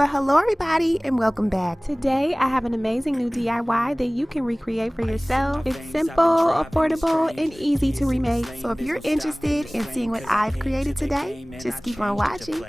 Well, hello everybody and welcome back. Today I have an amazing new DIY that you can recreate for yourself. It's simple, affordable, and easy to remake. So if you're interested in seeing what I've created today, just keep on watching.